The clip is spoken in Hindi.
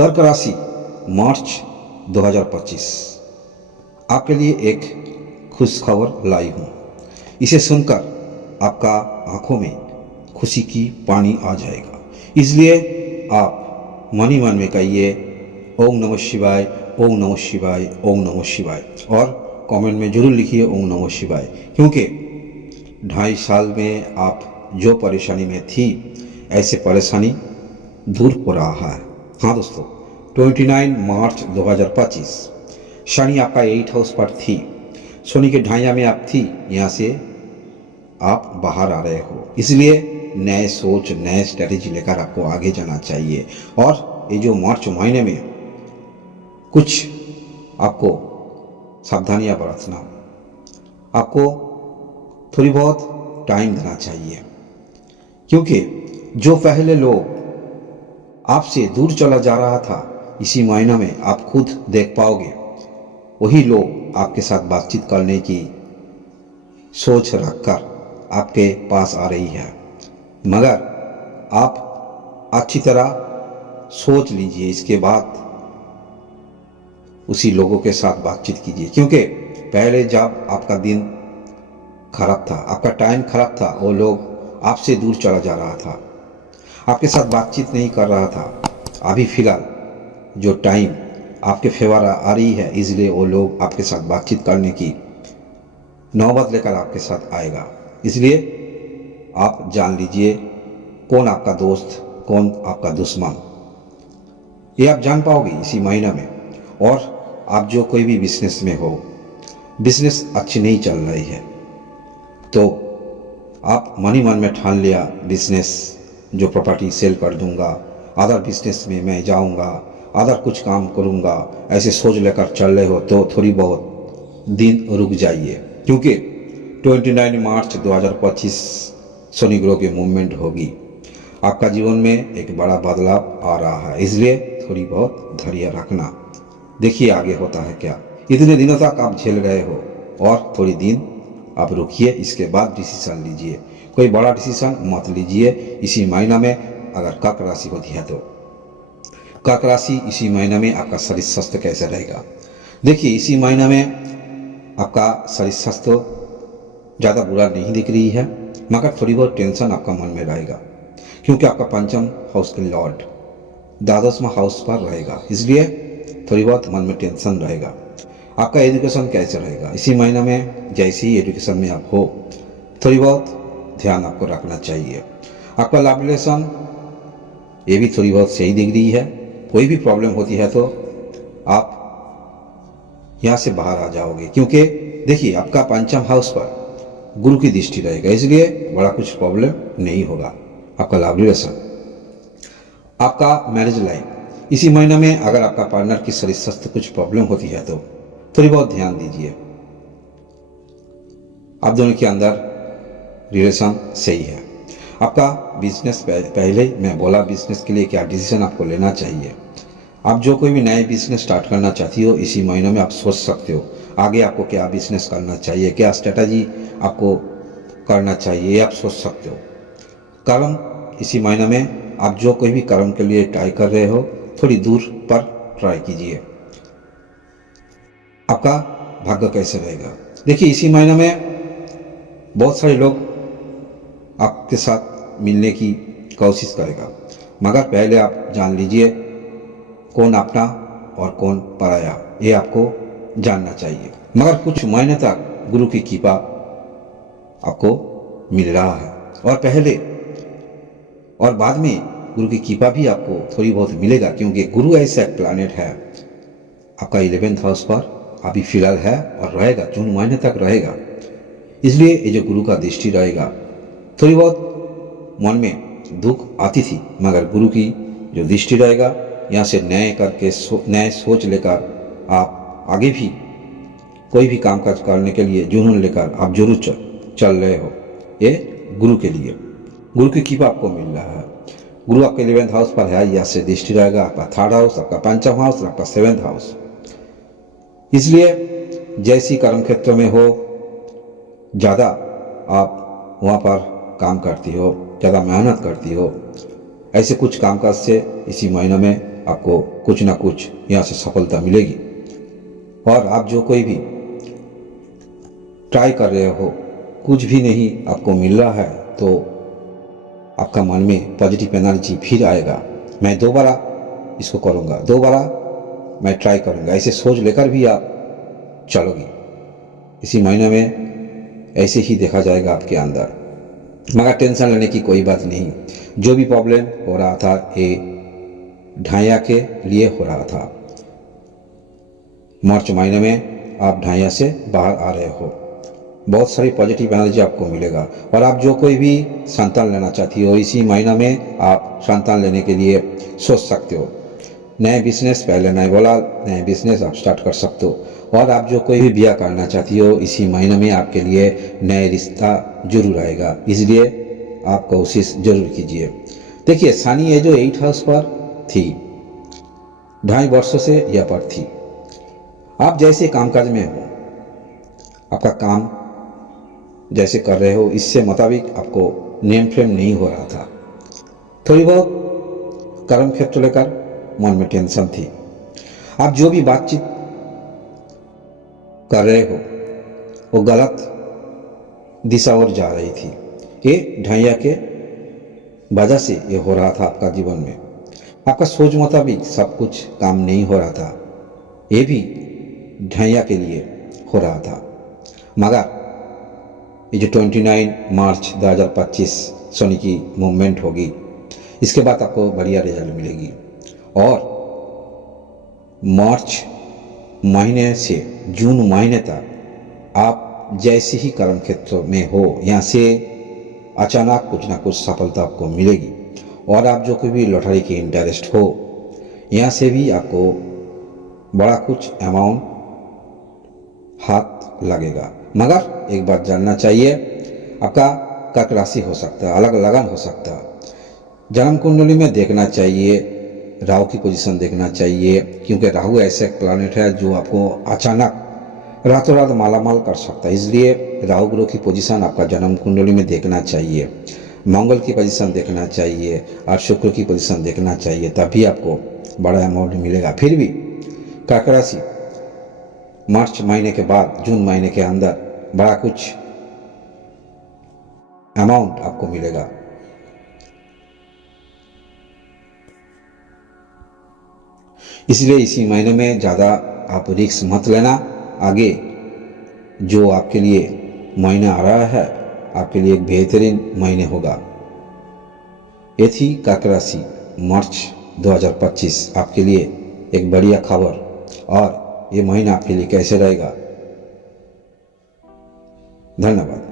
कर्क राशि मार्च 2025 आपके लिए एक खुश खबर लाई हूँ। इसे सुनकर आपका आंखों में खुशी की पानी आ जाएगा। इसलिए आप मन ही मन में कहिए ओम नमः शिवाय, ओम नमः शिवाय, ओम नमः शिवाय, और कमेंट में जरूर लिखिए ओम नमः शिवाय। क्योंकि 2.5 साल में आप जो परेशानी में थी, ऐसे परेशानी दूर हो रहा है। हाँ दोस्तों, 29 मार्च 2025 शनि आपका 8 हाउस पर थी। शनि के ढाइया में आप थी, यहाँ से आप बाहर आ रहे हो। इसलिए नए सोच, नए स्ट्रेटेजी लेकर आपको आगे जाना चाहिए। और ये जो मार्च महीने में कुछ आपको सावधानियां बरतना, आपको थोड़ी बहुत टाइम देना चाहिए। क्योंकि जो पहले लोग आपसे दूर चला जा रहा था, इसी महीना में आप खुद देख पाओगे वही लोग आपके साथ बातचीत करने की सोच रखकर आपके पास आ रही है। मगर आप अच्छी तरह सोच लीजिए, इसके बाद उसी लोगों के साथ बातचीत कीजिए। क्योंकि पहले जब आपका दिन खराब था, आपका टाइम खराब था, वो लोग आपसे दूर चला जा रहा था, आपके साथ बातचीत नहीं कर रहा था। अभी फिलहाल जो टाइम आपके फेवर आ रही है, इसलिए वो लोग आपके साथ बातचीत करने की नौबत लेकर आपके साथ आएगा। इसलिए आप जान लीजिए कौन आपका दोस्त, कौन आपका दुश्मन, ये आप जान पाओगे इसी महीना में। और आप जो कोई भी बिजनेस में हो, बिजनेस अच्छी नहीं चल रही है, तो आप मन ही मन में ठान लिया बिजनेस जो प्रॉपर्टी सेल कर दूंगा, अदर बिजनेस में मैं जाऊंगा, अदर कुछ काम करूंगा, ऐसे सोच लेकर चल रहे हो तो थोड़ी बहुत दिन रुक जाइए। क्योंकि 29 मार्च 2025 शनि ग्रह की मूवमेंट होगी। आपका जीवन में एक बड़ा बदलाव आ रहा है, इसलिए थोड़ी बहुत धैर्य रखना। देखिए आगे होता है क्या। इतने दिनों तक आप झेल रहे हो, और थोड़ी दिन आप रुकिए, इसके बाद डिसीजन लीजिए। कोई बड़ा डिसीजन मत लीजिए इसी महीना में। अगर कर्क राशि होती है तो कर्क राशि इसी महीना में आपका शरीर स्वास्थ्य कैसे रहेगा। देखिए इसी महीना में आपका शरीर स्वास्थ्य ज़्यादा बुरा नहीं दिख रही है, मगर थोड़ी बहुत टेंशन आपका मन में रहेगा। क्योंकि आपका पंचम हाउस के लॉर्ड 12वां हाउस पर रहेगा, इसलिए थोड़ी बहुत मन में टेंशन रहेगा। आपका एजुकेशन कैसे रहेगा इसी महीना में। जैसे ही एजुकेशन में आप हो, थोड़ी बहुत ध्यान आपको रखना चाहिए। आपका लव रिलेशन ये भी थोड़ी बहुत सही दिख रही है। कोई भी प्रॉब्लम होती है तो आप यहाँ से बाहर आ जाओगे। क्योंकि देखिए आपका पंचम हाउस पर गुरु की दृष्टि रहेगा, इसलिए बड़ा कुछ प्रॉब्लम नहीं होगा। आपका लव रिलेशन, आपका मैरिज लाइफ इसी महीना में, अगर आपका पार्टनर की शरीर स्वास्थ्य कुछ प्रॉब्लम होती है तो थोड़ी बहुत ध्यान दीजिए। आप दोनों के अंदर रिलेशन सही है। आपका बिजनेस, पहले मैं बोला बिजनेस के लिए क्या डिसीजन आपको लेना चाहिए। आप जो कोई भी नए बिजनेस स्टार्ट करना चाहती हो, इसी महीने में आप सोच सकते हो आगे आपको क्या बिजनेस करना चाहिए, क्या स्ट्रेटजी आपको करना चाहिए, ये आप सोच सकते हो। कर्म इसी महीने में आप जो कोई भी कर्म के लिए ट्राई कर रहे हो, थोड़ी दूर पर ट्राई कीजिए। आपका भाग्य कैसे रहेगा। देखिए इसी महीने में बहुत सारे लोग आपके साथ मिलने की कोशिश करेगा, मगर पहले आप जान लीजिए कौन अपना और कौन पराया, ये आपको जानना चाहिए। मगर कुछ महीने तक गुरु की कृपा आपको मिल रहा है, और पहले और बाद में गुरु की कृपा भी आपको थोड़ी बहुत मिलेगा। क्योंकि गुरु ऐसा एक प्लैनेट है आपका 11th हाउस पर अभी फिलहाल है और रहेगा, जून महीने तक रहेगा। इसलिए ये जो गुरु का दृष्टि रहेगा, थोड़ी बहुत मन में दुख आती थी, मगर गुरु की जो दृष्टि रहेगा, यहाँ से नए करके नए सोच लेकर आप आगे भी कोई भी काम काज करने के लिए जुनून लेकर आप जरूर चल रहे हो। ये गुरु के लिए गुरु की कृपा आपको मिल रहा है। गुरु आपके 11th हाउस पर है, यहाँ से दृष्टि रहेगा आपका 3rd हाउस, आपका पंचम हाउस, आपका 7th हाउस। इसलिए जैसी कर्म क्षेत्र में हो, ज़्यादा आप वहाँ पर काम करती हो, ज़्यादा मेहनत करती हो, ऐसे कुछ कामकाज से इसी महीने में आपको कुछ ना कुछ यहाँ से सफलता मिलेगी। और आप जो कोई भी ट्राई कर रहे हो, कुछ भी नहीं आपको मिल रहा है, तो आपका मन में पॉजिटिव एनर्जी फिर आएगा, मैं दोबारा इसको करूँगा, दोबारा मैं ट्राई करूँगा, ऐसे सोच लेकर भी आप चलोगी। इसी महीने में ऐसे ही देखा जाएगा आपके अंदर। मगर टेंशन लेने की कोई बात नहीं। जो भी प्रॉब्लम हो रहा था ये ढाइया के लिए हो रहा था। मार्च महीने में आप ढाइया से बाहर आ रहे हो, बहुत सारी पॉजिटिव एनर्जी आपको मिलेगा। और आप जो कोई भी संतान लेना चाहती हो, इसी महीना में आप संतान लेने के लिए सोच सकते हो। नए बिजनेस, पहले नहीं बोला, नए बिजनेस आप स्टार्ट कर सकते हो। और आप जो कोई भी ब्याह करना चाहती हो, इसी महीने में आपके लिए नए रिश्ता जरूर आएगा, इसलिए आप कोशिश जरूर कीजिए। देखिए, शनि ये जो 8 हाउस पर थी, 2.5 वर्षों से यह पर थी। आप जैसे कामकाज में हो, आपका काम जैसे कर रहे हो, इससे मुताबिक आपको नेम फ्रेम नहीं हो रहा था। थोड़ी बहुत कर्म क्षेत्र लेकर मन में टेंशन थी। आप जो भी बातचीत कर रहे हो वो गलत दिशा ओर जा रही थी। ये ढाइया के वजह से ये हो रहा था आपका जीवन में। आपका सोच मुताबिक सब कुछ काम नहीं हो रहा था, ये भी ढाइया के लिए हो रहा था। मगर ये जो 29 मार्च 2025 शनि की मूवमेंट होगी, इसके बाद आपको बढ़िया रिजल्ट मिलेगी। और मार्च महीने से जून महीने तक आप जैसे ही कर्म क्षेत्र में हो, यहाँ से अचानक कुछ ना कुछ सफलता आपको मिलेगी। और आप जो कोई भी लॉटरी के इंटरेस्ट हो, यहाँ से भी आपको बड़ा कुछ अमाउंट हाथ लगेगा। मगर एक बात जानना चाहिए, आपका कर्क राशि हो सकता है, अलग लगन हो सकता है। जन्म कुंडली में देखना चाहिए, राहु की पोजीशन देखना चाहिए, क्योंकि राहु ऐसे एक प्लैनेट है जो आपको अचानक रातों रात मालामाल कर सकता है। इसलिए राहु ग्रह की पोजीशन आपका जन्म कुंडली में देखना चाहिए, मंगल की पोजीशन देखना चाहिए और शुक्र की पोजीशन देखना चाहिए, तभी आपको बड़ा अमाउंट मिलेगा। फिर भी कर्क राशि मार्च महीने के बाद जून महीने के अंदर बड़ा कुछ अमाउंट आपको मिलेगा। इसलिए इसी महीने में ज़्यादा आप रिस्क मत लेना। आगे जो आपके लिए महीना आ रहा है, आपके लिए एक बेहतरीन महीने होगा। ये थी कर्क राशि मार्च 2025 आपके लिए एक बढ़िया खबर। और ये महीना आपके लिए कैसे रहेगा? धन्यवाद।